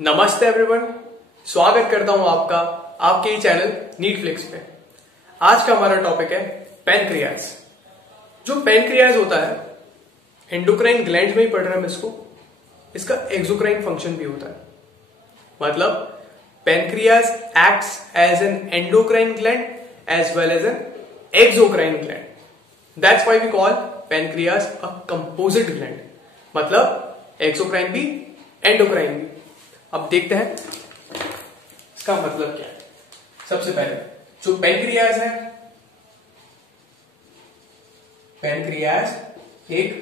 नमस्ते एवरीवन, स्वागत करता हूं आपका आपके ही चैनल नीटफ्लिक्स पे। आज का हमारा टॉपिक है पैनक्रियाज। जो पैनक्रियाज होता है, एंडोक्राइन ग्लैंड में ही पढ़ रहे हैं हम इसको। इसका एक्सोक्राइन फंक्शन भी होता है, मतलब pancreas acts as an endocrine gland as well as an exocrine gland. That's why we call pancreas a composite gland, मतलब एक्सोक्राइन भी एंडोक्राइन भी। अब देखते हैं इसका मतलब क्या है। सबसे पहले जो पैनक्रियाज है, पैनक्रियाज एक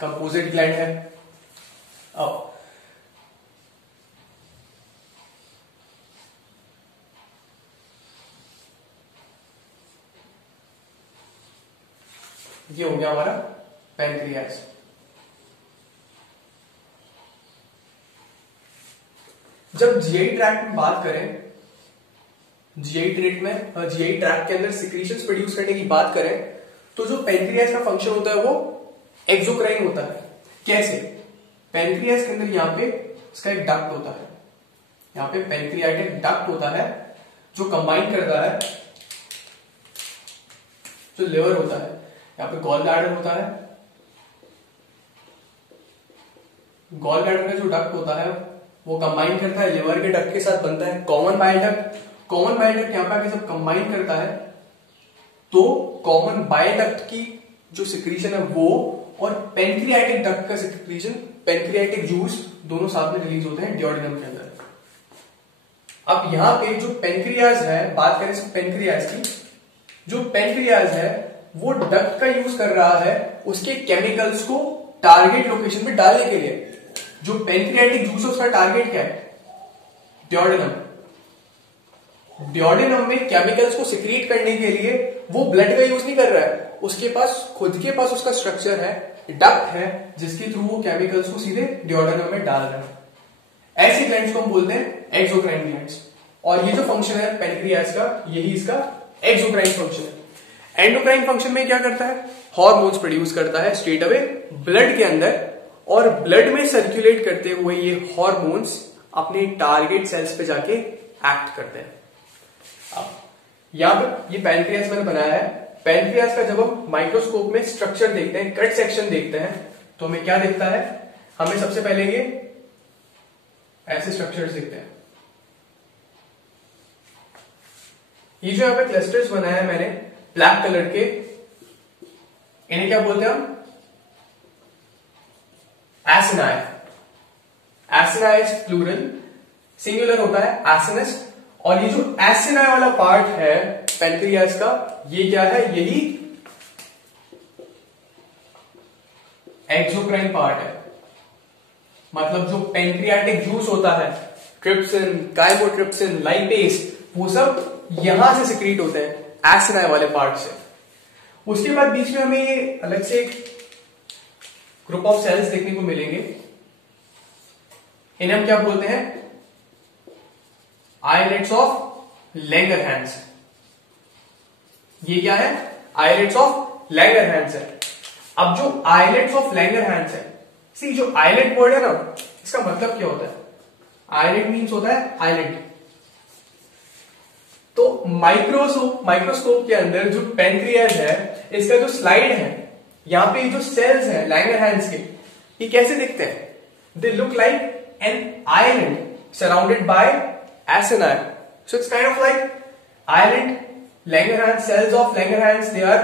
कंपोजिट ग्लैंड है। अब ये हो गया हमारा पैनक्रियाज। जब जीआई ट्रैक्ट में बात करें, जीआई ट्रैक्ट के अंदर सिक्रीशंस प्रोड्यूस करने की बात करें, तो जो पैनक्रियाज का फंक्शन होता है वो एक्सोक्राइन होता है। कैसे? पैनक्रियाज के अंदर यहाँ पे इसका एक डक्ट होता है, यहाँ पे पैनक्रियाटिक डक्ट होता है जो कंबाइन करता है जो लिवर होता है। यहाँ पे गॉल ब्लैडर होता है, गॉल ब्लैडर का जो डक्ट होता है वो कंबाइन करता है लिवर के डक्ट के साथ, बनता है common bile duct. Common bile duct यहाँ पे आके सब कंबाइन करता है, तो कॉमन बाइल डक्ट की जो सिक्रीशन है वो और पैनक्रियाटिक डक्ट का सिक्रीशन, पैनक्रियाटिक जूस, दोनों साथ में रिलीज होते हैं डियोडिनम के अंदर। अब यहाँ पे जो पैनक्रियाज है, बात करें सिर्फ पैनक्रियाज की, जो पैनक्रियाज है वो डक्ट का यूज कर रहा है उसके केमिकल्स को टारगेट लोकेशन पे डालने के लिए। जो पैनक्रियाटिक जूस है उसका टारगेट क्या है? डियोडिनम। डियोडिनम में केमिकल्स को सिक्रीट करने के लिए वो ब्लड का यूज नहीं कर रहा है, उसके पास खुद के पास उसका स्ट्रक्चर है, डक्ट है, जिसके थ्रू वो केमिकल्स को सीधे डियोडिनम में डाल रहा है। ऐसे ग्लैंड्स को हम बोलते हैं एक्सोक्राइन ग्लैंड्स। और ये जो फंक्शन है पैनक्रियाज का, यही इसका एक्सोक्राइन फंक्शन है। एंडोक्राइन फंक्शन में क्या करता है? हार्मोन्स प्रोड्यूस करता है स्ट्रेट अवे ब्लड के अंदर, और ब्लड में सर्कुलेट करते हुए ये हार्मोन्स अपने टारगेट सेल्स पे जाके एक्ट करते हैं। अब यहां पर ये पैनक्रियाज मैंने बनाया है। पैनक्रियाज का जब हम माइक्रोस्कोप में स्ट्रक्चर देखते हैं, कट सेक्शन देखते हैं, तो हमें क्या दिखता है? हमें सबसे पहले ये ऐसे स्ट्रक्चर्स दिखते हैं। ये जो यहां पे क्लस्टर्स बनाए हैं मैंने ब्लैक कलर के, इन्हें क्या बोलते हैं हम? एसिनाई। एसिनाई प्लूरल, सिंगुलर होता है एसिनस। और ये जो एसिनाई वाला पार्ट है पैनक्रियाज का, ये क्या है? यही एक्सोक्राइन पार्ट है। मतलब जो पैनक्रियाटिक जूस होता है, ट्रिप्सिन, काइमोट्रिप्सिन, लाइपेज, वो सब यहां से सिक्रीट होते हैं एसिनाई वाले पार्ट से। उसके बाद बीच में हमें ये अलग से एक ग्रुप ऑफ सेल्स देखने को मिलेंगे। इन्हें हम क्या बोलते हैं? Islets of Langerhans. ये क्या है? आइलेट्स ऑफ लैंगरहैंस है। अब जो आइलेट्स ऑफ लैंगरहैंस है, सी जो आइलेट वर्ड है ना, इसका मतलब क्या होता है? आइलेट मीन्स होता है आइलेट। तो माइक्रोस्कोप के अंदर जो पैनक्रियाज है, इसका जो स्लाइड है, यहां पे जो सेल्स हैं लैंगरहैंस के, ये कैसे दिखते हैं? They look like an island surrounded by acini. So it's kind of like island, Langerhans, cells of Langerhans, they are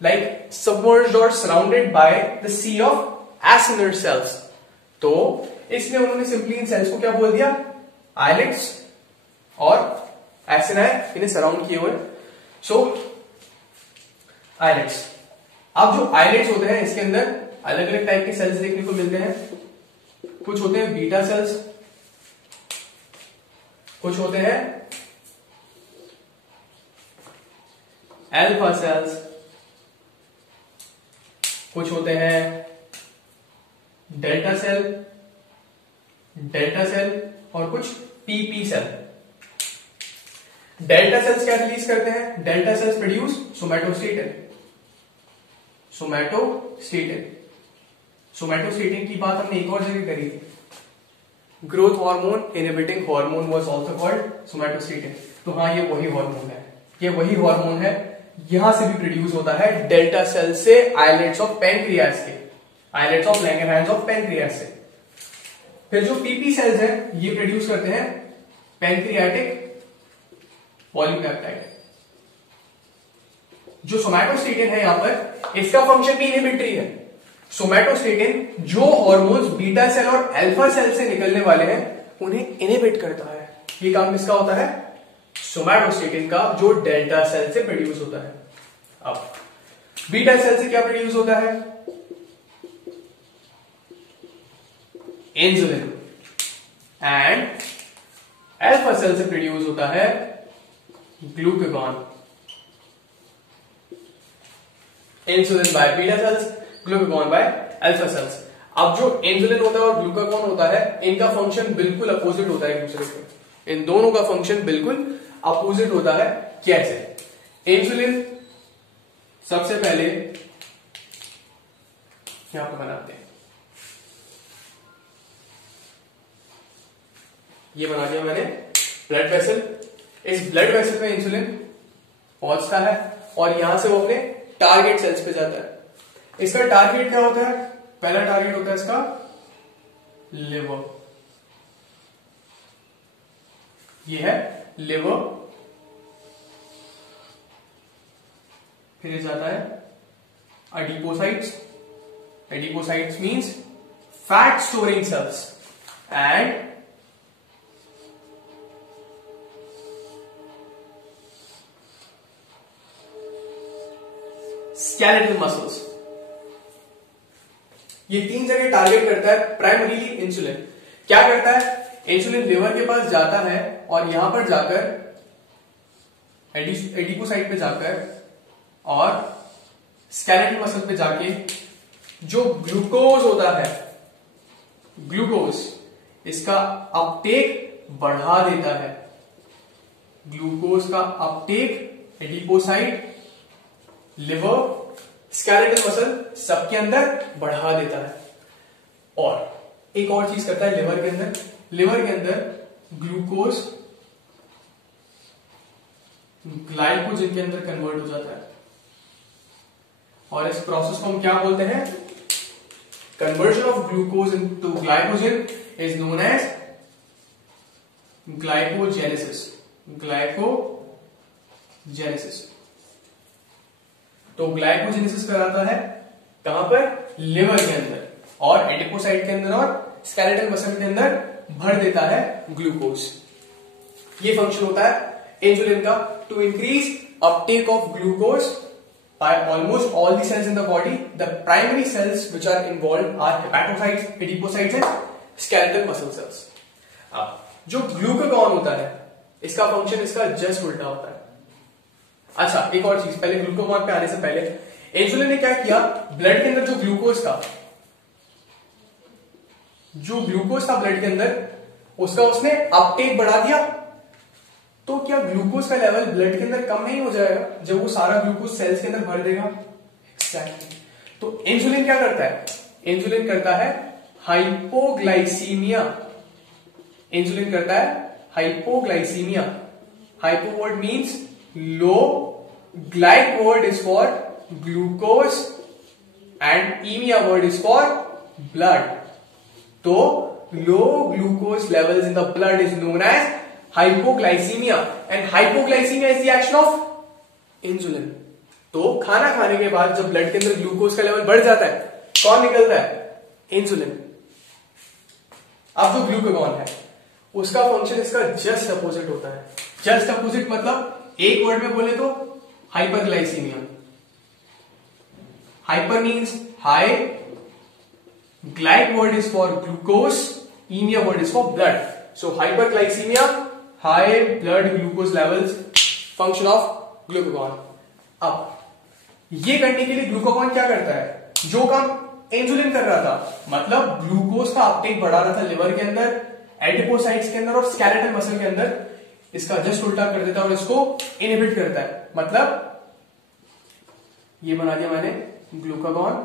like submerged or surrounded by the sea of acinar cells. तो इसलिए उन्होंने simply in sales को क्या बोल दिया? Islets और acini इन्हें surround किए हुए, सो आइलेट्स। अब जो आइलेट्स होते हैं, इसके अंदर अलग अलग टाइप के सेल्स देखने को मिलते हैं। कुछ होते हैं बीटा सेल्स, कुछ होते हैं अल्फा सेल्स, कुछ होते हैं डेल्टा सेल और कुछ पीपी सेल। डेल्टा सेल्स क्या रिलीज करते हैं? Delta sales produce somatostatin. Somatostatin की बात हमने एक और जगह करी थी, growth hormone inhibiting hormone was also called somatostatin. तो हाँ, ये वही हार्मोन है, ये वही हार्मोन है, यहां से भी प्रोड्यूस होता है डेल्टा सेल से, आइलेट्स ऑफ पैनक्रियाज के, islets of Langerhans of pancreas से। फिर जो पीपी सेल्स हैं ये प्रोड्यूस करते हैं पैनक्रियाटिक पॉलीपेप्टाइड। जो सोमैटोस्टेटिन है यहां पर, इसका फंक्शन भी इनहिबिटरी है। सोमैटोस्टेटिन जो हार्मोन्स बीटा सेल और अल्फा सेल से निकलने वाले हैं उन्हें इनहिबिट करता है। ये काम किसका होता है? सोमैटोस्टेटिन का, जो डेल्टा सेल से प्रोड्यूस होता है। अब बीटा सेल से क्या प्रोड्यूस होता है? इंसुलिन। एंड अल्फा सेल से प्रोड्यूस होता है glucagon. Insulin by beta cells, glucagon by alpha cells. अब जो इंसुलिन होता है और ग्लूकागॉन होता है, इनका फंक्शन बिल्कुल अपोजिट होता है एक दूसरे के। इन दोनों का फंक्शन बिल्कुल अपोजिट होता है। कैसे? इंसुलिन सबसे पहले यहां पर बनाते हैं, ये बना दिया मैंने ब्लड वेसल। इस ब्लड वेसल में इंसुलिन पहुंचता है और यहां से वो अपने टारगेट सेल्स पे जाता है। इसका टारगेट क्या होता है? पहला टारगेट होता है इसका लिवर। ये है लिवर। फिर जाता है adipocytes. Adipocytes means fat storing cells. And skeletal muscles. ये तीन जगह टारगेट करता है प्राइमरीली इंसुलिन। क्या करता है? इंसुलिन लिवर के पास जाता है और यहां पर जाकर एडिपोसाइट पे जाकर और स्केलेटल मसल पे जाके जो ग्लूकोज होता है, ग्लूकोज, इसका अपटेक बढ़ा देता है। ग्लूकोज का Uptake adipocyte, liver, skeletal muscle सबके अंदर बढ़ा देता है। और एक और चीज करता है लिवर के अंदर। लिवर के अंदर ग्लूकोज ग्लाइकोजन के अंदर कन्वर्ट हो जाता है और इस प्रोसेस को हम क्या बोलते हैं? Conversion of glucose into glycogen is known as glycogenesis. Glycogenesis. तो ग्लाइकोजेनेसिस कराता है कहां पर? लिवर के अंदर, और एडिपोसाइट के अंदर और स्केलेटल मसल के अंदर भर देता है ग्लूकोज। ये फंक्शन होता है इंसुलिन का, to increase uptake of glucose by almost all the cells in the body. The primary cells which are involved are hepatocytes, adipocytes and skeletal muscle cells. अब जो ग्लूकागॉन होता है, इसका फंक्शन इसका जस्ट उल्टा होता है। अच्छा, एक और चीज, पहले ग्लूकागॉन पे आने से पहले इंसुलिन ने क्या किया? ब्लड के अंदर जो ग्लूकोज था ब्लड के अंदर, उसका उसने अपटेक बढ़ा दिया। तो क्या ग्लूकोज का लेवल ब्लड के अंदर कम नहीं हो जाएगा जब वो सारा ग्लूकोज सेल्स के अंदर भर देगा? एक्जैक्टली। तो इंसुलिन क्या करता है? इंसुलिन करता है हाइपोग्लाइसीमिया। इंसुलिन करता है hypoglycemia. Hypo word means low, glyc word is for glucose and emia word is for blood. तो low glucose levels in the blood is known as hypoglycemia, and hypoglycemia is the action of insulin. तो खाना खाने के बाद जब blood के अंदर glucose का लेवल बढ़ जाता है, कौन निकलता है? इंसुलिन। अब जो ग्लूकागॉन है उसका फंक्शन इसका जस्ट अपोजिट होता है। जस्ट अपोजिट मतलब एक वर्ड में बोले तो hyperglycemia. Hyper means high, glyc word is for glucose, emia word is for blood. So hyperglycemia, high blood glucose levels, function of glucagon. अब ये करने के लिए ग्लूकागॉन क्या करता है? जो काम इंसुलिन कर रहा था, मतलब ग्लूकोज का अपटेक बढ़ा रहा था लिवर के अंदर, एडिपोसाइट्स के अंदर और स्केलेटल मसल के अंदर, इसका जस्ट उल्टा कर देता है और इसको इनहिबिट करता है। मतलब ये बना दिया मैंने ग्लूकागॉन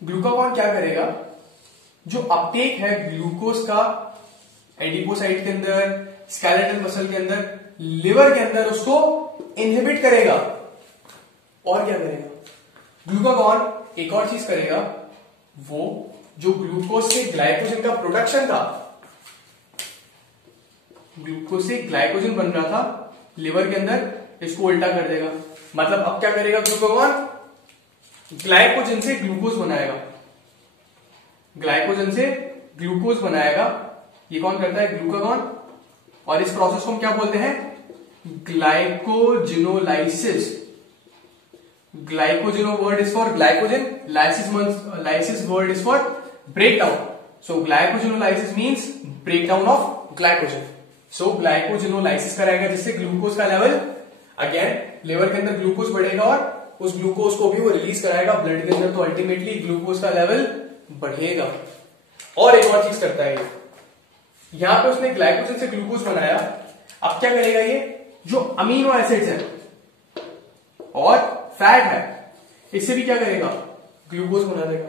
ग्लूकागॉन क्या करेगा, जो अपटेक है ग्लूकोज का एडिपोसाइट के अंदर, स्केलेटल मसल के अंदर, लिवर के अंदर, उसको इनहिबिट करेगा। और क्या करेगा ग्लूकागॉन, एक और चीज करेगा, वो जो ग्लूकोज से ग्लाइकोजन का प्रोडक्शन था, ग्लूकोज से ग्लाइकोजन बन रहा था लिवर के अंदर, इसको उल्टा कर देगा। मतलब अब क्या करेगा ग्लूकागॉन, ग्लाइकोजन से ग्लूकोज बनाएगा, ग्लाइकोजन से ग्लूकोज बनाएगा। ये कौन करता है, ग्लूकागॉन। और इस प्रोसेस को हम क्या बोलते हैं, glycogenolysis. Glycogeno word is for glycogen, lysis word is for breakdown. So glycogenolysis means breakdown of glycogen. So glycogenolysis कराएगा, जिससे ग्लूकोज का लेवल, अगेन लिवर के अंदर ग्लूकोज बढ़ेगा और उस ग्लूकोज को भी वो रिलीज कराएगा ब्लड के अंदर, तो अल्टीमेटली ग्लूकोज का लेवल बढ़ेगा। और एक और चीज करता है ये, यहां पे उसने ग्लाइकोजन से ग्लूकोज बनाया, अब क्या करेगा, ये जो अमीनो एसिड्स है और फैट है, इससे भी क्या करेगा, ग्लूकोज बना देगा।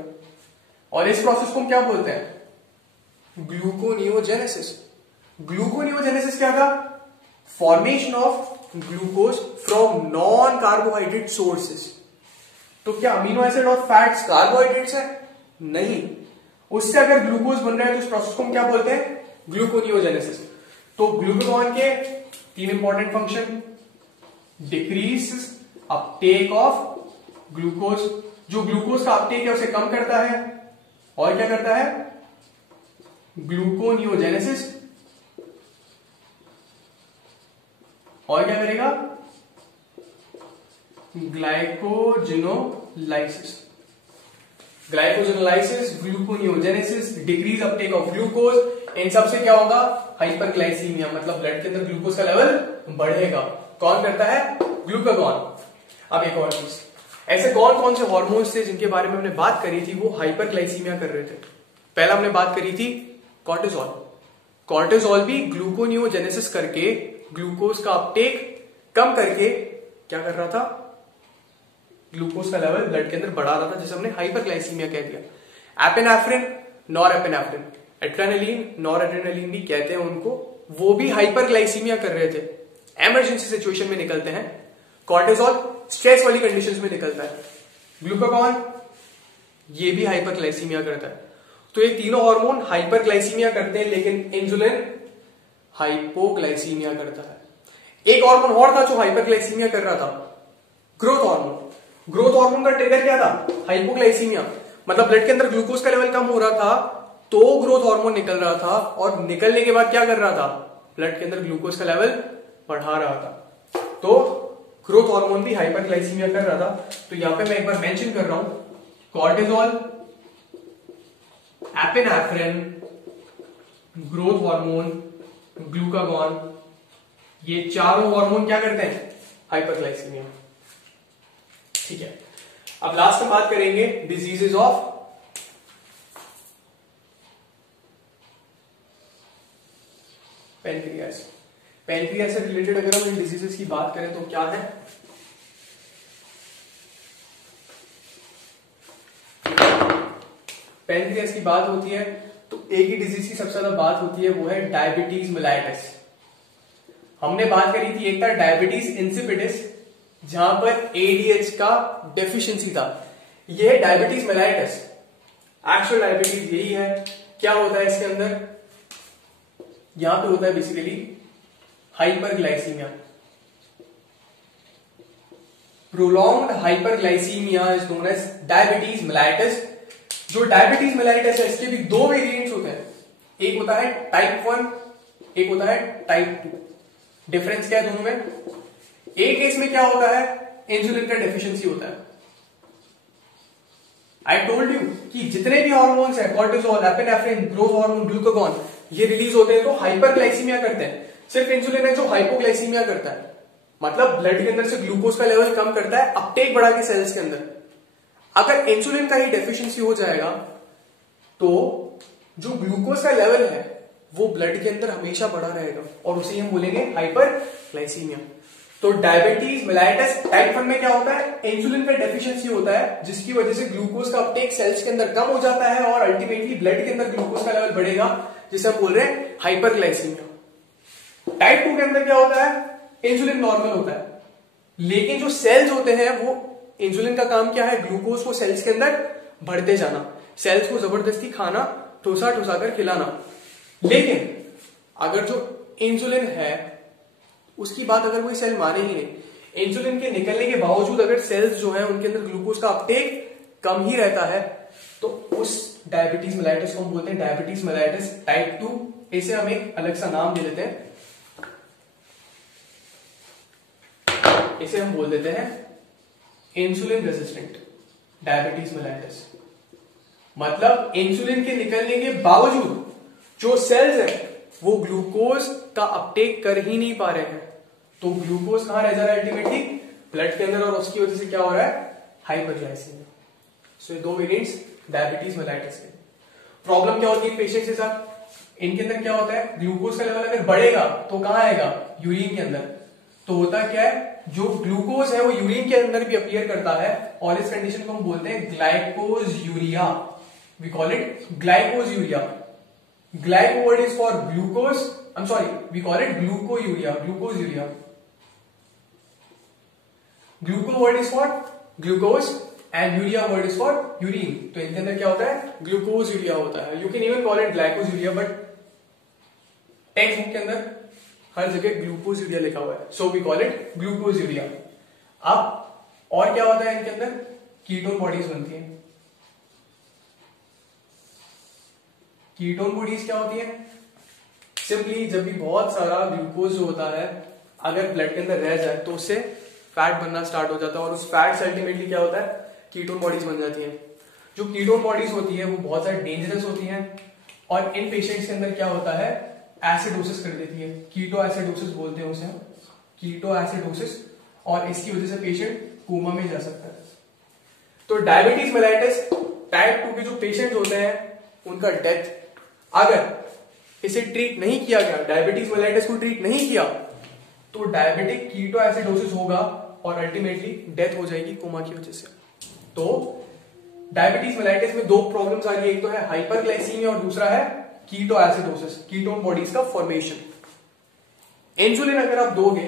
और इस प्रोसेस को हम क्या बोलते हैं, ग्लूकोनियोजेनेसिस। ग्लूकोनियोजेनेसिस क्या था, formation of glucose from non carbohydrate sources. तो क्या अमीनो एसिड और फैट्स कार्बोहाइड्रेट्स है, नहीं, उससे अगर ग्लूकोज बन रहा है तो इस प्रोसेस को हम क्या बोलते हैं, ग्लूकोनियोजेनेसिस। तो ग्लूकागॉन के 3 important function, decrease uptake of glucose, जो ग्लूकोज का अपटेक है उसे कम करता है, और क्या करता है, ग्लूकोनियोजेनेसिस, और क्या करेगा, glycogenolysis. Glycogenolysis, gluconeogenesis, decrease uptake of glucose, इन सब से क्या होगा, हाइपरग्लाइसीमिया, मतलब ब्लड के अंदर ग्लूकोज का लेवल बढ़ेगा। कौन करता है, ग्लूकागॉन। अब एक और चीज, ऐसे कौन कौन से हार्मोन्स थे जिनके बारे में हमने बात करी थी, वो हाइपरग्लाइसीमिया कर रहे थे। पहला हमने बात करी थी कॉर्टिसोल। कॉर्टिसोल भी ग्लूकोनियोजेनेसिस करके ग्लूकोज का अपटेक कम करके क्या कर रहा था, ग्लूकोज का लेवल ब्लड के अंदर बढ़ा रहा था, जिसे हमने हाइपरग्लाइसीमिया कह दिया। एपिनेफ्रिन, नॉरएपिनेफ्रिन, एड्रेनलिन, नॉरएड्रेनलिन भी कहते हैं उनको, वो भी हाइपरग्लाइसीमिया कर रहे थे, इमरजेंसी सिचुएशन में निकलते हैं। कॉर्टिसोल स्ट्रेस वाली कंडीशंस में निकलता है। ग्लूकागॉन ये भी हाइपरग्लाइसीमिया करता है। तो ये तीनों हार्मोन हाइपरग्लाइसीमिया करते हैं, लेकिन इंसुलिन हाइपोग्लाइसीमिया करता है। एक हार्मोन और था जो हाइपरग्लाइसीमिया कर रहा था, ग्रोथ हार्मोन। ग्रोथ हार्मोन का ट्रिगर क्या था, हाइपोग्लाइसीमिया, मतलब ब्लड के अंदर ग्लूकोज का लेवल कम हो रहा था तो ग्रोथ हार्मोन निकल रहा था, और निकलने के बाद क्या कर रहा था, ब्लड के अंदर ग्लूकोज का लेवल बढ़ा रहा था। तो ग्रोथ हार्मोन भी हाइपरग्लाइसीमिया कर रहा था। तो यहां पे मैं एक बार मेंशन कर रहा हूं, cortisol, epinephrine, growth hormone, glucagon, ये चारों हार्मोन क्या करते हैं, हाइपरग्लाइसीमिया। ठीक है, अब लास्ट में बात करेंगे डिजीजेस ऑफ पेनक्रियास। पेनक्रियास से रिलेटेड अगर हम इन डिजीजेस की बात करें तो क्या है, पेनक्रियास की बात होती है तो एक ही डिजीज की सबसे ज्यादा बात होती है, वो है डायबिटीज मेलाइटिस। हमने बात करी थी, एक था डायबिटीज इंसिपिडिस, जहां पर एडीएच का डेफिशिएंसी था। यह है डायबिटीज मेलाइटिस। एक्चुअल डायबिटीज यही है। क्या होता है इसके अंदर, यहां पे होता है basically hyperglycaemia. Prolonged hyperglycaemia is known as diabetes mellitus. जो डायबिटीज मेलाइटिस है, इसके भी 2 वेरिएंट्स होते हैं, एक होता है टाइप 1, एक होता है टाइप 2। डिफरेंस क्या है दोनों में, एक केस में क्या होता है, इंसुलिन का डेफिशिएंसी होता है। आई टोल्ड यू कि जितने भी हार्मोन्स है, cortisol, epinephrine, growth hormone, glucagon, ये रिलीज होते हैं तो हाइपरग्लाइसीमिया करते हैं। सिर्फ इंसुलिन है जो हाइपोग्लाइसीमिया करता है, मतलब ब्लड के अंदर से ग्लूकोज का लेवल कम करता है, अपटेक बढ़ा के सेल्स के अंदर। अगर इंसुलिन का ही डेफिशिएंसी हो जाएगा तो जो ग्लूकोज का लेवल है वो ब्लड के अंदर हमेशा बढ़ा रहेगा, और उसे हम बोलेंगे हाइपरग्लाइसीमिया। तो डायबिटीज मेलाइटस टाइप 1 में क्या होता है, इंसुलिन का डेफिशिएंसी होता है, जिसकी वजह से ग्लूकोज का अपटेक सेल्स के अंदर कम हो जाता है और अल्टीमेटली ब्लड के अंदर ग्लूकोज का लेवल बढ़ेगा, जिसे हम बोल रहे हैं हाइपरग्लाइसीमिया। टाइप 2 के अंदर क्या होता है, इंसुलिन नॉर्मल होता है, लेकिन जो सेल्स होते हैं वो, इंसुलिन का काम क्या है, ग्लूकोज को सेल्स के अंदर भरते जाना, सेल्स को जबरदस्ती खाना, ठोसा ठोसा कर खिलाना। लेकिन अगर जो इंसुलिन है उसकी बात अगर कोई सेल माने ही नहीं, इंसुलिन के निकलने के बावजूद अगर सेल्स जो है उनके अंदर ग्लूकोज का अपटेक कम ही रहता है, तो उस डायबिटीज मेलाइटस को हम बोलते हैं डायबिटीज मेलाइटस टाइप 2। इसे हम एक अलग सा नाम दे देते हैं, इसे हम बोल देते हैं इंसुलिन रेजिस्टेंट डायबिटीज मेलाइटस। मतलब इंसुलिन के निकलने के बावजूद जो सेल्स है वो ग्लूकोज का अपटेक कर ही नहीं पा रहे हैं, तो ग्लूकोज कहां रह जा रहा है, अल्टीमेटली ब्लड के अंदर, और उसकी वजह से क्या हो रहा है, हाइपरग्लाइसीमिया। सो ये दो वेरिएंट्स डायबिटीज मेलाइटस के। प्रॉब्लम क्या होती है पेशेंट के साथ, इनके अंदर क्या होता है, ग्लूकोज का लेवल अगर बढ़ेगा तो कहां आएगा, यूरिन के अंदर। तो होता क्या है, जो ग्लूकोज है वो यूरिन के अंदर भी अपीयर करता है, और इस कंडीशन को हम बोलते हैं glycosuria. We call it glycosuria. Glyco word is for glucose, I am sorry, we call it glucosuria, glucosuria. Gluco word is for glucose and uria word is for urine. तो इनके अंदर क्या होता है, glucose urea होता है। You can even call it glycosuria, but textbook के अंदर हर जगह ग्लूकोज यूरिया लिखा हुआ है, so we call it glucosuria. अब और क्या होता है इनके अंदर, कीटोन बॉडीज बनती हैं। कीटोन बॉडीज क्या होती है, सिंपली जब भी बहुत सारा ग्लूकोज जो होता है अगर ब्लड के अंदर रह जाए तो उससे फैट बनना स्टार्ट हो जाता है, और उस फैट से अल्टीमेटली क्या होता है, कीटोन बॉडीज बन जाती हैं। जो कीटोन बॉडीज होती है वो बहुत ज्यादा डेंजरस होती हैं, और इन पेशेंट्स के अंदर क्या होता है, एसिडोसिस कर देती है। कीटो एसिडोसिस बोलते हैं उसे, कीटो एसिडोसिस, और इसकी वजह से पेशेंट कोमा में जा सकता है। तो डायबिटीज मेलाइटस टाइप 2 के जो पेशेंट होते हैं उनका डेथ, अगर इसे ट्रीट नहीं किया गया, डायबिटीज मेलाइटस को ट्रीट नहीं किया, तो डायबिटिक कीटो एसिडोसिस होगा और अल्टीमेटली डेथ हो जाएगी कोमा की वजह से। तो डायबिटीज मेलाइटिस में दो प्रॉब्लम्स आ रही है, एक तो है हाइपरग्लाइसीमिया और दूसरा है कीटो एसिडोसिस, कीटोन बॉडीज का फॉर्मेशन। इंसुलिन अगर आप दोगे,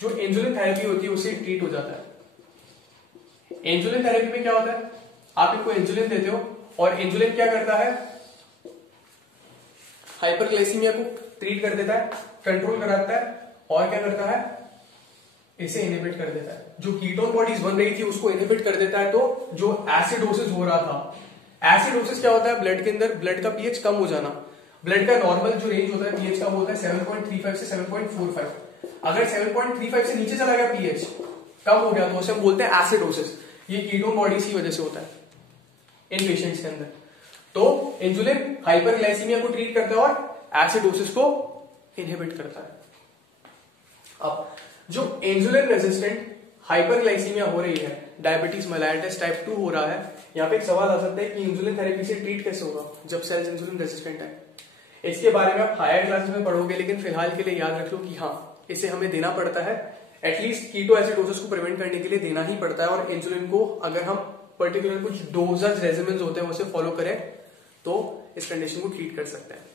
जो इंसुलिन थेरेपी होती है उससे ट्रीट हो जाता है। इंसुलिन थेरेपी में क्या होता है, आप इनको इंसुलिन देते हो और इंसुलिन क्या करता है, हाइपरग्लाइसीमिया को ट्रीट कर देता है, कंट्रोल कराता है, और क्या करता है, इसे इनहिबिट कर देता है। जो कीटोन बॉडीज बन रही थी उसको इनहिबिट कर देता है। तो जो एसिडोसिस हो रहा था, एसिडोसिस क्या होता है, ब्लड के अंदर ब्लड का पीएच कम हो जाना। ब्लड का नॉर्मल जो रेंज होता है पीएच का, वो होता है 7.35 से 7.45। अगर 7.35 से नीचे चला गया, पीएच कम हो गया, तो उसे हम बोलते हैं एसिडोसिस। ये कीटोन बॉडीज की वजह से होता है इन पेशेंट्स के अंदर। तो इंसुलिन हाइपरग्लाइसीमिया को ट्रीट करता है और एसिडोसिस को इनहिबिट करता है। अब जो इंसुलिन रेजिस्टेंट हाइपरग्लाइसीमिया हो रही है, डायबिटीज मेलाइटस टाइप 2 हो रहा है, यहाँ पे एक सवाल आ सकता है कि इंसुलिन थेरेपी से ट्रीट कैसे होगा जब सेल्स इंसुलिन रेजिस्टेंट है। इसके बारे में आप हायर क्लासेस में पढ़ोगे, लेकिन फिलहाल के लिए याद रख लो कि हाँ, इसे हमें देना पड़ता है, एटलीस्ट कीटो एसिडोसिस को प्रिवेंट करने के लिए देना ही पड़ता है। और इंसुलिन को अगर हम पर्टिकुलर कुछ डोजेज रेजिमेंस होते हैं उसे फॉलो करें तो इस कंडीशन को ट्रीट कर सकते हैं।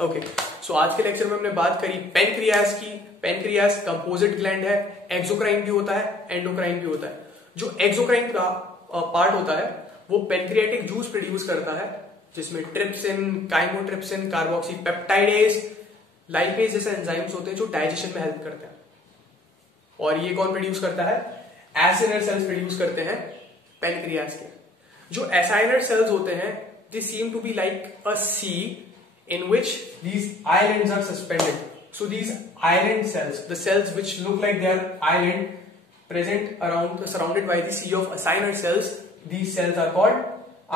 ओके, सो आज के लेक्चर में हमने बात करी पेनक्रियास की। पेनक्रियास कंपोजिट ग्लैंड है, एक्सोक्राइन भी होता है, एंडोक्राइन भी होता है। जो एक्सोक्राइन का पार्ट होता है वो पेनक्रियाटिक जूस प्रोड्यूस करता है, जिसमें ट्रिप्सिन, काइमोट्रिप्सिन, कार्बोक्सीपेप्टाइडेज, लाइपेज जैसे एंजाइम्स होते हैं जो डाइजेशन में हेल्प करते हैं। और ये कौन प्रोड्यूस करता है, एसिनर सेल्स प्रोड्यूस करते हैं पेनक्रियास के। जो एसाइनर सेल्स होते हैं, they seem to be like a sea in which these islands are suspended. So these island cells, the cells which look like they are island present around, surrounded by the sea of acinar cells, these cells are called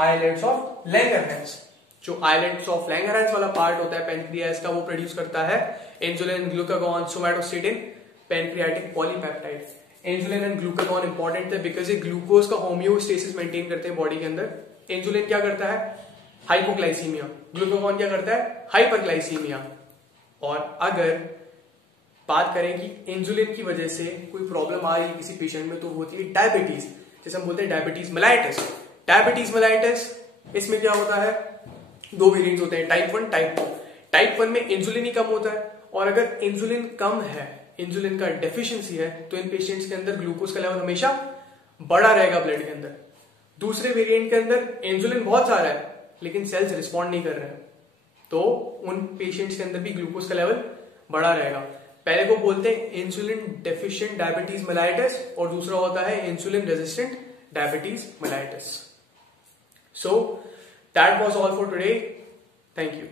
islets of Langerhans. जो islets of Langerhans वाला part होता है pancreas का, वो produce करता है insulin, glucagon, somatostatin, pancreatic polypeptide. Insulin and glucagon important है because ये ग्लूकोज का होम्योस्टेसिस मेंटेन करते हैं बॉडी के अंदर। इंसुलिन क्या करता है, हाइपोग्लाइसीमिया, ग्लूकागॉन क्या करता है, हाइपरग्लाइसीमिया। और अगर बात करें कि इंसुलिन की वजह से कोई प्रॉब्लम आ रही है किसी पेशेंट में, तो वो होती है डायबिटीज, जैसे हम बोलते हैं डायबिटीज मेलाइटिस। डायबिटीज मेलाइटिस, इसमें क्या होता है, दो वेरिएंट्स होते हैं, टाइप 1 टाइप 2। टाइप 1 में इंसुलिन ही कम होता है, और अगर इंसुलिन कम है, इंसुलिन का डेफिशिएंसी है, तो इन पेशेंट्स के अंदर ग्लूकोज का लेवल हमेशा बड़ा रहेगा ब्लड के अंदर। दूसरे वेरिएंट के अंदर इंसुलिन बहुत सारा है लेकिन सेल्स रिस्पॉन्ड नहीं कर रहे हैं, तो उन पेशेंट्स के अंदर भी ग्लूकोज का लेवल बड़ा रहेगा। पहले को बोलते हैं इंसुलिन डेफिशिएंट डायबिटीज मेलाइटिस, और दूसरा होता है insulin resistant diabetes mellitus. So that was all for today. Thank you.